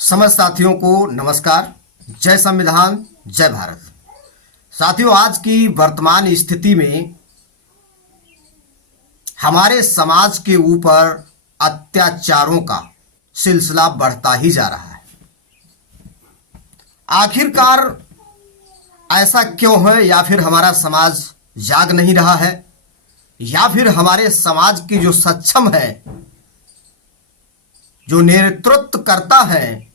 समस्त साथियों को नमस्कार। जय संविधान, जय भारत। साथियों, आज की वर्तमान स्थिति में हमारे समाज के ऊपर अत्याचारों का सिलसिला बढ़ता ही जा रहा है। आखिरकार ऐसा क्यों है? या फिर हमारा समाज जाग नहीं रहा है, या फिर हमारे समाज की जो सक्षम है, जो नेतृत्व करता है,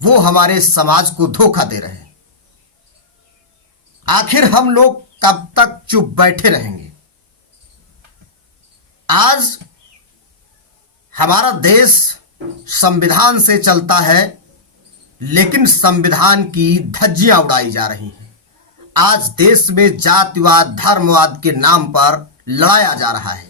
वो हमारे समाज को धोखा दे रहे हैं। आखिर हम लोग कब तक चुप बैठे रहेंगे? आज हमारा देश संविधान से चलता है, लेकिन संविधान की धज्जियां उड़ाई जा रही हैं। आज देश में जातिवाद, धर्मवाद के नाम पर लड़ाया जा रहा है।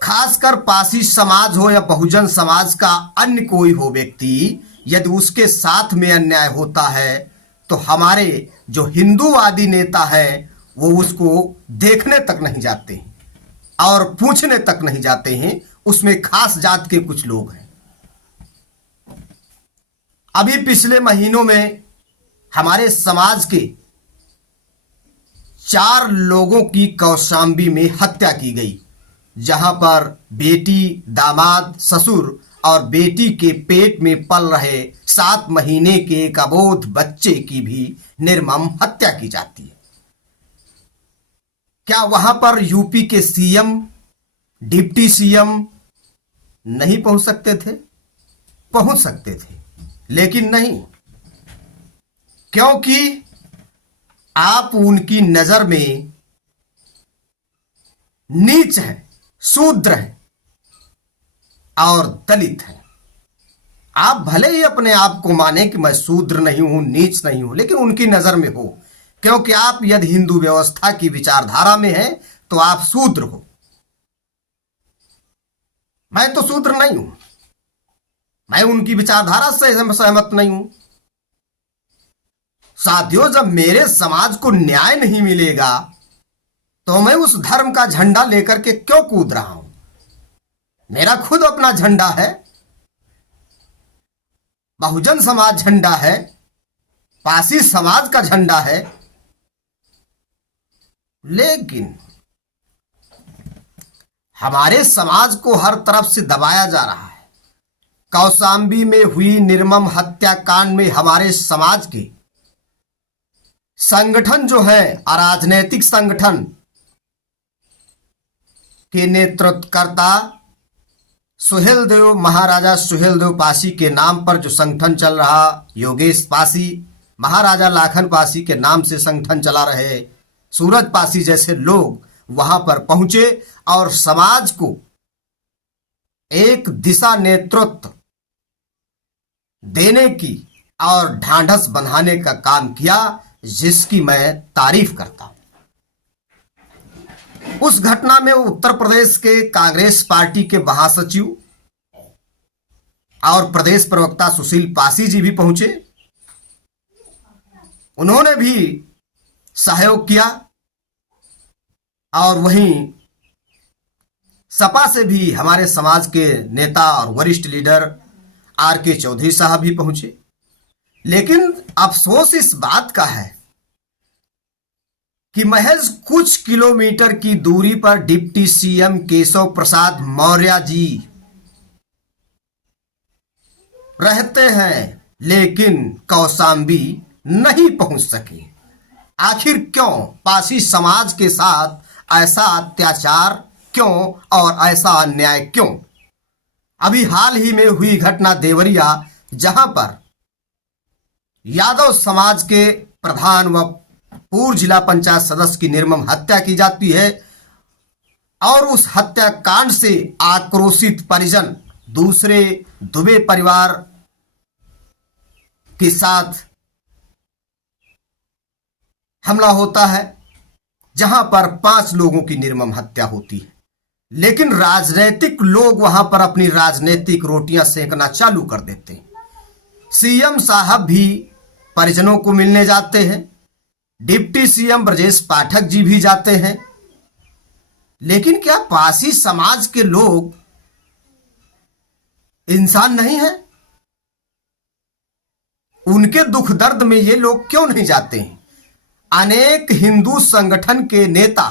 खासकर पासी समाज हो या बहुजन समाज का अन्य कोई हो व्यक्ति, यदि उसके साथ में अन्याय होता है तो हमारे जो हिंदूवादी नेता हैं वो उसको देखने तक नहीं जाते हैं और पूछने तक नहीं जाते हैं। उसमें खास जात के कुछ लोग हैं। अभी पिछले महीनों में हमारे समाज के 4 लोगों की कौशाम्बी में हत्या की गई, जहां पर बेटी, दामाद, ससुर और बेटी के पेट में पल रहे 7 महीने के एक अबोध बच्चे की भी निर्मम हत्या की जाती है। क्या वहां पर यूपी के सीएम, डिप्टी सीएम नहीं पहुंच सकते थे? पहुंच सकते थे, लेकिन नहीं, क्योंकि आप उनकी नजर में नीच हैं, शूद्र हैं और दलित हैं। आप भले ही अपने आप को माने कि मैं शूद्र नहीं हूं, नीच नहीं हूं, लेकिन उनकी नजर में हो, क्योंकि आप यदि हिंदू व्यवस्था की विचारधारा में हैं तो आप शूद्र हो। मैं तो शूद्र नहीं हूं, मैं उनकी विचारधारा से सहमत नहीं हूं। साथियों, जब मेरे समाज को न्याय नहीं मिलेगा तो मैं उस धर्म का झंडा लेकर के क्यों कूद रहा हूं? मेरा खुद अपना झंडा है, बहुजन समाज झंडा है, पासी समाज का झंडा है, लेकिन हमारे समाज को हर तरफ से दबाया जा रहा है। कौशाम्बी में हुई निर्मम हत्याकांड में हमारे समाज के संगठन जो है, अराजनैतिक संगठन के नेतृत्वकर्ता सुहेलदेव, महाराजा सुहेलदेव पासी के नाम पर जो संगठन चल रहा, योगेश पासी, महाराजा लाखन पासी के नाम से संगठन चला रहे सूरज पासी जैसे लोग वहां पर पहुंचे और समाज को एक दिशा नेतृत्व देने की और ढांढस बंधाने का काम किया, जिसकी मैं तारीफ करता हूं। उस घटना में उत्तर प्रदेश के कांग्रेस पार्टी के महासचिव और प्रदेश प्रवक्ता सुशील पासी जी भी पहुंचे। उन्होंने भी सहयोग किया और वहीं सपा से भी हमारे समाज के नेता और वरिष्ठ लीडर आर.के. चौधरी साहब भी पहुंचे। लेकिन अफसोस इस बात का है कि महज कुछ किलोमीटर की दूरी पर डिप्टी सीएम केशव प्रसाद मौर्य जी रहते हैं, लेकिन कौशाम्बी नहीं पहुंच सके। आखिर क्यों? पासी समाज के साथ ऐसा अत्याचार क्यों और ऐसा अन्याय क्यों? अभी हाल ही में हुई घटना देवरिया, जहां पर यादव समाज के प्रधान व पूर्व जिला पंचायत सदस्य की निर्मम हत्या की जाती है और उस हत्याकांड से आक्रोशित परिजन दूसरे दुबे परिवार के साथ हमला होता है, जहां पर 5 लोगों की निर्मम हत्या होती है। लेकिन राजनीतिक लोग वहां पर अपनी राजनीतिक रोटियां सेंकना चालू कर देते हैं। सीएम साहब भी परिजनों को मिलने जाते हैं, डिप्टी सीएम ब्रजेश पाठक जी भी जाते हैं, लेकिन क्या पासी समाज के लोग इंसान नहीं है? उनके दुख दर्द में ये लोग क्यों नहीं जाते हैं? अनेक हिंदू संगठन के नेता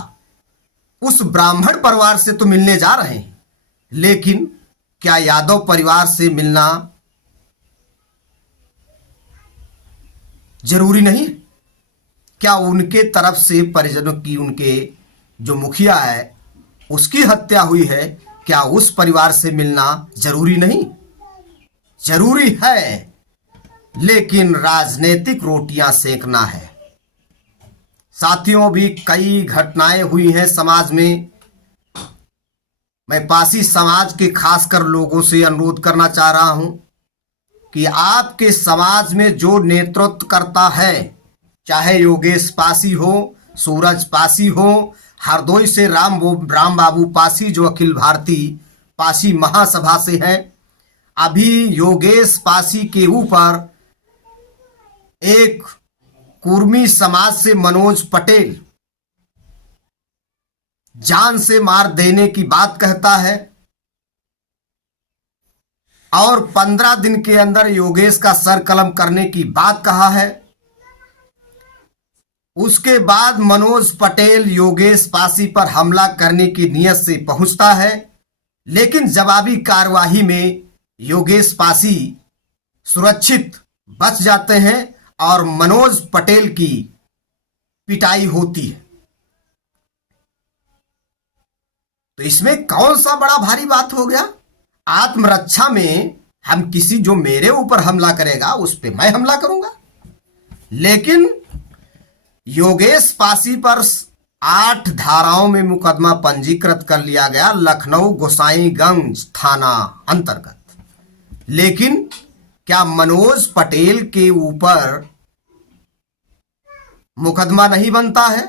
उस ब्राह्मण परिवार से तो मिलने जा रहे हैं, लेकिन क्या यादव परिवार से मिलना जरूरी नहीं? क्या उनके तरफ से परिजनों की, उनके जो मुखिया है उसकी हत्या हुई है, क्या उस परिवार से मिलना जरूरी नहीं? जरूरी है, लेकिन राजनीतिक रोटियां सेकना है। साथियों, भी कई घटनाएं हुई हैं समाज में। मैं पासी समाज के खासकर लोगों से अनुरोध करना चाह रहा हूं कि आपके समाज में जो नेतृत्व करता है, चाहे योगेश पासी हो, सूरज पासी हो, हरदोई से राम बाबू पासी जो अखिल भारतीय पासी महासभा से हैं, अभी योगेश पासी के ऊपर एक कुर्मी समाज से मनोज पटेल जान से मार देने की बात कहता है और 15 दिन के अंदर योगेश का सर कलम करने की बात कहा है। उसके बाद मनोज पटेल योगेश पासी पर हमला करने की नीयत से पहुंचता है, लेकिन जवाबी कार्यवाही में योगेश पासी सुरक्षित बच जाते हैं और मनोज पटेल की पिटाई होती है। तो इसमें कौन सा बड़ा भारी बात हो गया? आत्मरक्षा में हम किसी जो मेरे ऊपर हमला करेगा उस पे मैं हमला करूंगा, लेकिन योगेश पासी पर 8 धाराओं में मुकदमा पंजीकृत कर लिया गया लखनऊ गोसाईगंज थाना अंतर्गत। लेकिन क्या मनोज पटेल के ऊपर मुकदमा नहीं बनता है?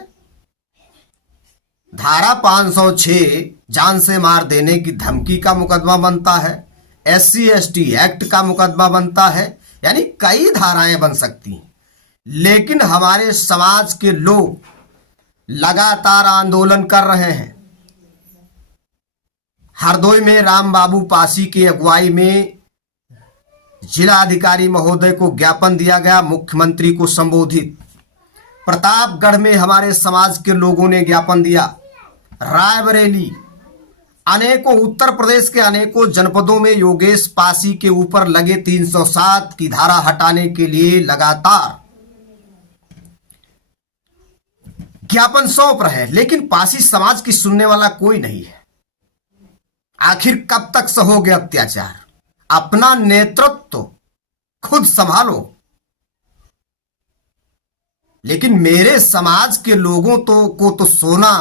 धारा 506 जान से मार देने की धमकी का मुकदमा बनता है, SC/ST एक्ट का मुकदमा बनता है, यानी कई धाराएं बन सकती हैं। लेकिन हमारे समाज के लोग लगातार आंदोलन कर रहे हैं। हरदोई में राम बाबू पासी की अगुवाई में जिला अधिकारी महोदय को ज्ञापन दिया गया, मुख्यमंत्री को संबोधित। प्रतापगढ़ में हमारे समाज के लोगों ने ज्ञापन दिया। रायबरेली, अनेकों उत्तर प्रदेश के अनेकों जनपदों में योगेश पासी के ऊपर लगे 307 की धारा हटाने के लिए लगातार ज्ञापन सौंप रहे हैं, लेकिन पासी समाज की सुनने वाला कोई नहीं है। आखिर कब तक सहोगे अत्याचार? अपना नेतृत्व खुद संभालो। लेकिन मेरे समाज के लोगों को तो सोना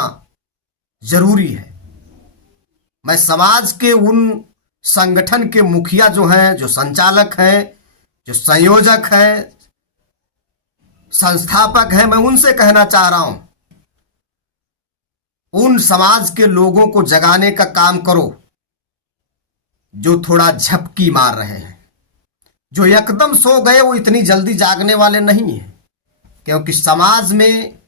जरूरी है। मैं समाज के उन संगठन के मुखिया जो हैं, जो संचालक हैं, जो संयोजक हैं, संस्थापक हैं, मैं उनसे कहना चाह रहा हूं, उन समाज के लोगों को जगाने का काम करो जो थोड़ा झपकी मार रहे हैं। जो एकदम सो गए वो इतनी जल्दी जागने वाले नहीं हैं, क्योंकि समाज में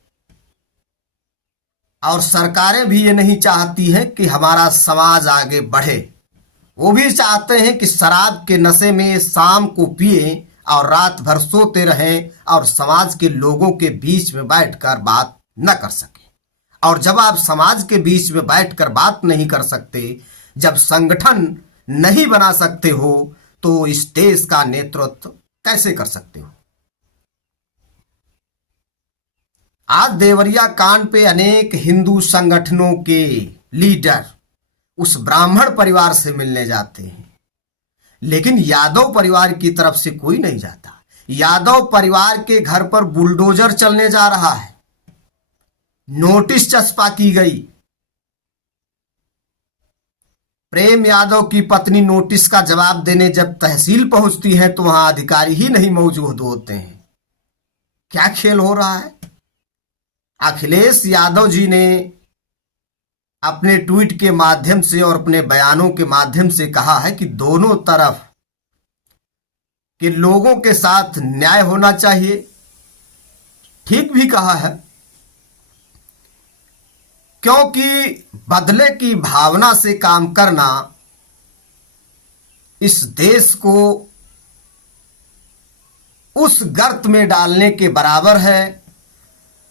और सरकारें भी ये नहीं चाहती हैं कि हमारा समाज आगे बढ़े। वो भी चाहते हैं कि शराब के नशे में शाम को पिए और रात भर सोते रहें और समाज के लोगों के बीच में बैठकर बात न कर सके। और जब आप समाज के बीच में बैठकर बात नहीं कर सकते, जब संगठन नहीं बना सकते हो, तो इस देश का नेतृत्व कैसे कर सकते हो? आज देवरिया कांड पे अनेक हिंदू संगठनों के लीडर उस ब्राह्मण परिवार से मिलने जाते हैं, लेकिन यादव परिवार की तरफ से कोई नहीं जाता। यादव परिवार के घर पर बुलडोजर चलने जा रहा है, नोटिस चस्पा की गई। प्रेम यादव की पत्नी नोटिस का जवाब देने जब तहसील पहुंचती है तो वहां अधिकारी ही नहीं मौजूद होते हैं। क्या खेल हो रहा है? अखिलेश यादव जी ने अपने ट्वीट के माध्यम से और अपने बयानों के माध्यम से कहा है कि दोनों तरफ के लोगों के साथ न्याय होना चाहिए। ठीक भी कहा है, क्योंकि बदले की भावना से काम करना इस देश को उस गर्त में डालने के बराबर है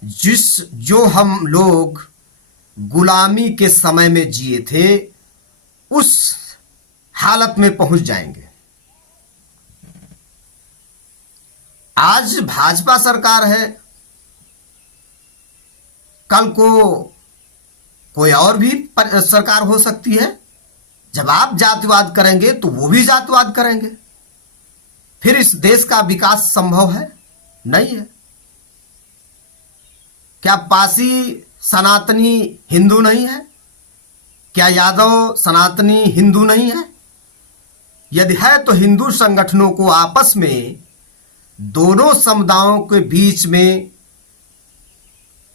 जो हम लोग गुलामी के समय में जिए थे, उस हालत में पहुंच जाएंगे। आज भाजपा सरकार है, कल को कोई और भी सरकार हो सकती है। जब आप जातिवाद करेंगे तो वो भी जातिवाद करेंगे, फिर इस देश का विकास संभव है? नहीं है। क्या पासी सनातनी हिंदू नहीं है? क्या यादव सनातनी हिंदू नहीं है? यदि है तो हिंदू संगठनों को आपस में दोनों समुदायों के बीच में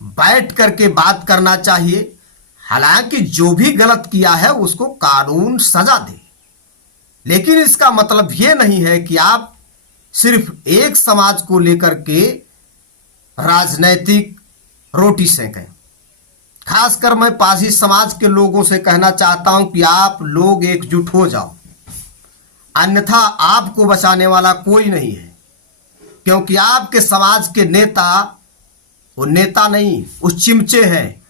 बैठ करके बात करना चाहिए। हालांकि जो भी गलत किया है उसको कानून सजा दे, लेकिन इसका मतलब यह नहीं है कि आप सिर्फ एक समाज को लेकर के राजनैतिक रोटी सेकें। खासकर मैं पासी समाज के लोगों से कहना चाहता हूं कि आप लोग एकजुट हो जाओ, अन्यथा आपको बचाने वाला कोई नहीं है। क्योंकि आपके समाज के नेता वो नेता नहीं, वो चिमचे हैं।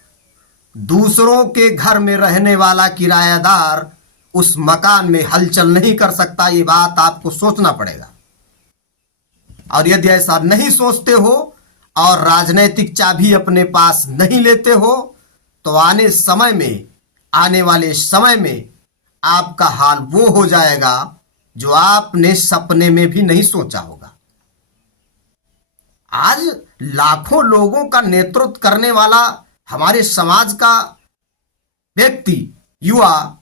दूसरों के घर में रहने वाला किराएदार उस मकान में हलचल नहीं कर सकता। ये बात आपको सोचना पड़ेगा। और यदि ऐसा नहीं सोचते हो और राजनीतिक चाबी अपने पास नहीं लेते हो तो आने वाले समय में आपका हाल वो हो जाएगा जो आपने सपने में भी नहीं सोचा होगा। आज लाखों लोगों का नेतृत्व करने वाला हमारे समाज का व्यक्ति युवा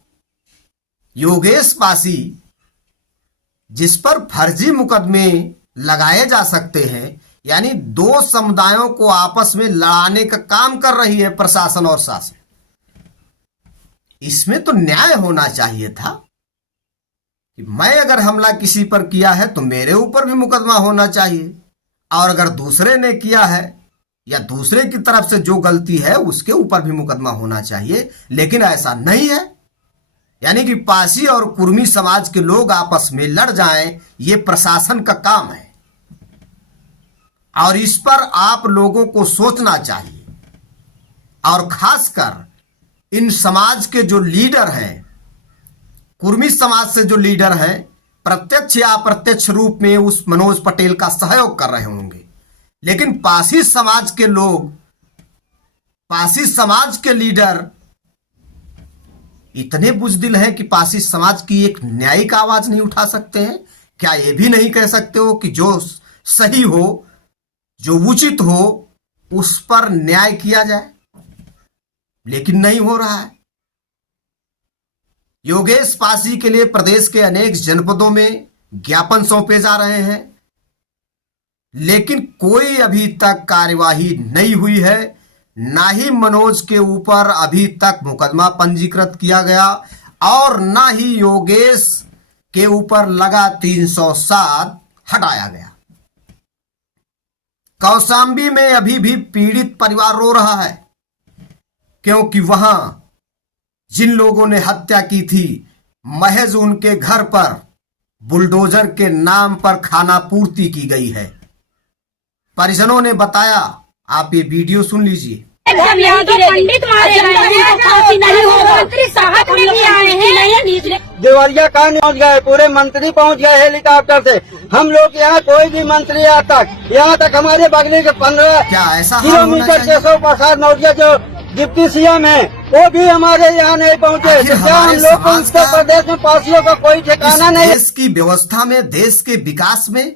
योगेश पासी, जिस पर फर्जी मुकदमे लगाए जा सकते हैं, यानी दो समुदायों को आपस में लड़ाने का काम कर रही है प्रशासन और शासन। इसमें तो न्याय होना चाहिए था कि मैं अगर हमला किसी पर किया है तो मेरे ऊपर भी मुकदमा होना चाहिए, और अगर दूसरे ने किया है या दूसरे की तरफ से जो गलती है उसके ऊपर भी मुकदमा होना चाहिए। लेकिन ऐसा नहीं है, यानी कि पासी और कुर्मी समाज के लोग आपस में लड़ जाएं, ये प्रशासन का काम है। और इस पर आप लोगों को सोचना चाहिए। और खासकर इन समाज के जो लीडर हैं, कुर्मी समाज से जो लीडर हैं, प्रत्यक्ष या अप्रत्यक्ष रूप में उस मनोज पटेल का सहयोग कर रहे होंगे। लेकिन पासी समाज के लोग, पासी समाज के लीडर इतने बुजदिल हैं कि पासी समाज की एक न्यायिक आवाज नहीं उठा सकते हैं। क्या ये भी नहीं कह सकते हो कि जो सही हो, जो उचित हो, उस पर न्याय किया जाए? लेकिन नहीं हो रहा है। योगेश पासी के लिए प्रदेश के अनेक जनपदों में ज्ञापन सौंपे जा रहे हैं, लेकिन कोई अभी तक कार्यवाही नहीं हुई है। ना ही मनोज के ऊपर अभी तक मुकदमा पंजीकृत किया गया और ना ही योगेश के ऊपर लगा 307 हटाया गया। कौशाम्बी में अभी भी पीड़ित परिवार रो रहा है, क्योंकि वहां जिन लोगों ने हत्या की थी, महज उनके घर पर बुलडोजर के नाम पर खाना पूर्ति की गई है। परिजनों ने बताया, आप ये वीडियो सुन लीजिए। पंडित मारे गए हैं, फांसी नहीं होगा। मंत्री साहब में भी आए हैं, देवरिया कांड पहुंच गए, पूरे मंत्री पहुंच गए हेलीकॉप्टर से। हम लोग यहाँ कोई भी मंत्री यहाँ तक हमारे बगले के 15 किलोमीटर 600 प्रसाद नौजिया जो डिप्टी सीएम है, वो भी हमारे यहाँ नहीं पहुँचे। क्या हम लोग को उत्तर प्रदेश में पार्टियों का कोई ठिकाना नहीं? देश की व्यवस्था में, देश के विकास में,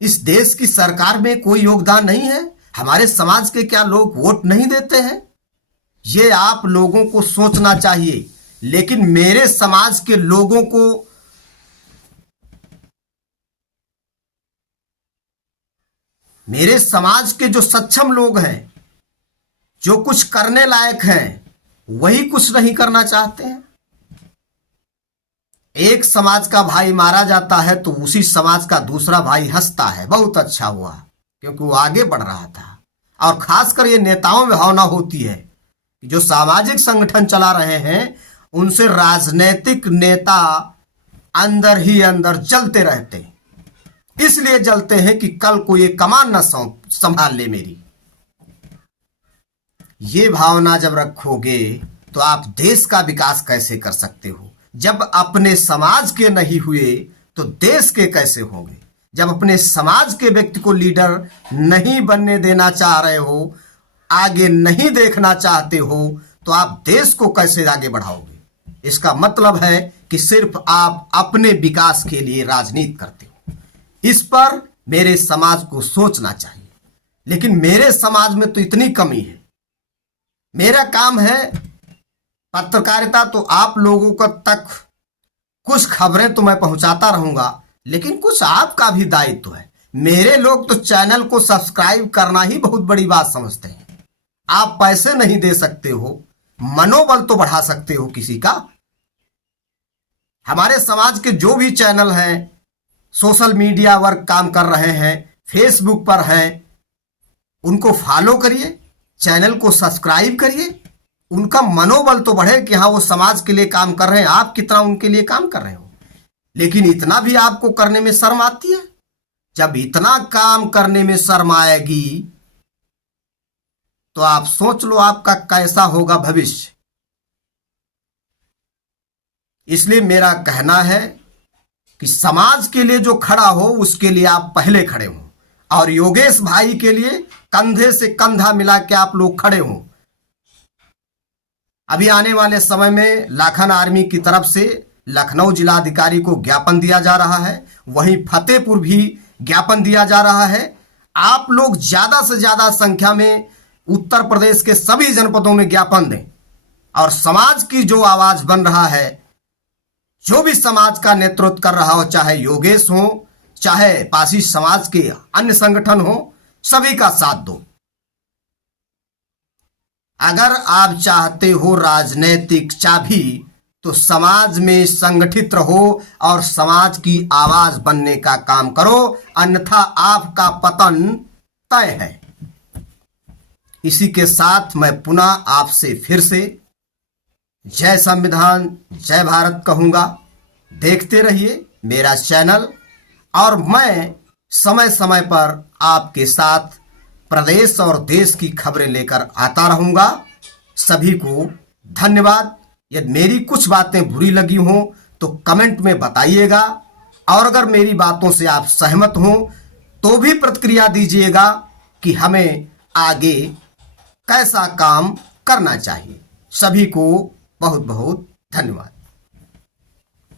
इस देश की सरकार में कोई योगदान नहीं है? हमारे समाज के क्या लोग वोट नहीं देते हैं? ये आप लोगों को सोचना चाहिए। लेकिन मेरे समाज के लोगों को, मेरे समाज के जो सक्षम लोग हैं, जो कुछ करने लायक हैं, वही कुछ नहीं करना चाहते हैं। एक समाज का भाई मारा जाता है तो उसी समाज का दूसरा भाई हंसता है, बहुत अच्छा हुआ, क्योंकि वो आगे बढ़ रहा था। और खासकर ये नेताओं में भावना होती है कि जो सामाजिक संगठन चला रहे हैं, उनसे राजनीतिक नेता अंदर ही अंदर जलते रहते। इसलिए जलते हैं कि कल को ये कमान न संभाल ले मेरी। ये भावना जब रखोगे तो आप देश का विकास कैसे कर सकते हो? जब अपने समाज के नहीं हुए तो देश के कैसे होंगे? जब अपने समाज के व्यक्ति को लीडर नहीं बनने देना चाह रहे हो, आगे नहीं देखना चाहते हो, तो आप देश को कैसे आगे बढ़ाओगे? इसका मतलब है कि सिर्फ आप अपने विकास के लिए राजनीति करते हो। इस पर मेरे समाज को सोचना चाहिए। लेकिन मेरे समाज में तो इतनी कमी है। मेरा काम है पत्रकारिता, तो आप लोगों को तक कुछ खबरें तो मैं पहुंचाता रहूंगा, लेकिन कुछ आपका भी दायित्व है। मेरे लोग तो चैनल को सब्सक्राइब करना ही बहुत बड़ी बात समझते हैं। आप पैसे नहीं दे सकते हो, मनोबल तो बढ़ा सकते हो किसी का। हमारे समाज के जो भी चैनल हैं, सोशल मीडिया वर्क काम कर रहे हैं, फेसबुक पर हैं, उनको फॉलो करिए, चैनल को सब्सक्राइब करिए। उनका मनोबल तो बढ़े कि हाँ वो समाज के लिए काम कर रहे हैं, आप कितना उनके लिए काम कर रहे हो। लेकिन इतना भी आपको करने में शर्म आती है? जब इतना काम करने में शर्म आएगी तो आप सोच लो आपका कैसा होगा भविष्य। इसलिए मेरा कहना है कि समाज के लिए जो खड़ा हो उसके लिए आप पहले खड़े हो, और योगेश भाई के लिए कंधे से कंधा मिला के आप लोग खड़े हो। अभी आने वाले समय में लाखन आर्मी की तरफ से लखनऊ जिलाधिकारी को ज्ञापन दिया जा रहा है, वहीं फतेहपुर भी ज्ञापन दिया जा रहा है। आप लोग ज्यादा से ज्यादा संख्या में उत्तर प्रदेश के सभी जनपदों में ज्ञापन दें, और समाज की जो आवाज बन रहा है, जो भी समाज का नेतृत्व कर रहा हो, चाहे योगेश हो, चाहे पासी समाज के अन्य संगठन हो, सभी का साथ दो। अगर आप चाहते हो राजनीतिक चाबी, तो समाज में संगठित रहो और समाज की आवाज बनने का काम करो, अन्यथा आपका पतन तय है। इसी के साथ मैं पुनः आपसे फिर से जय संविधान, जय भारत कहूंगा। देखते रहिए मेरा चैनल, और मैं समय समय पर आपके साथ प्रदेश और देश की खबरें लेकर आता रहूंगा। सभी को धन्यवाद। यदि मेरी कुछ बातें बुरी लगी हों तो कमेंट में बताइएगा, और अगर मेरी बातों से आप सहमत हों तो भी प्रतिक्रिया दीजिएगा कि हमें आगे कैसा काम करना चाहिए। सभी को बहुत बहुत धन्यवाद।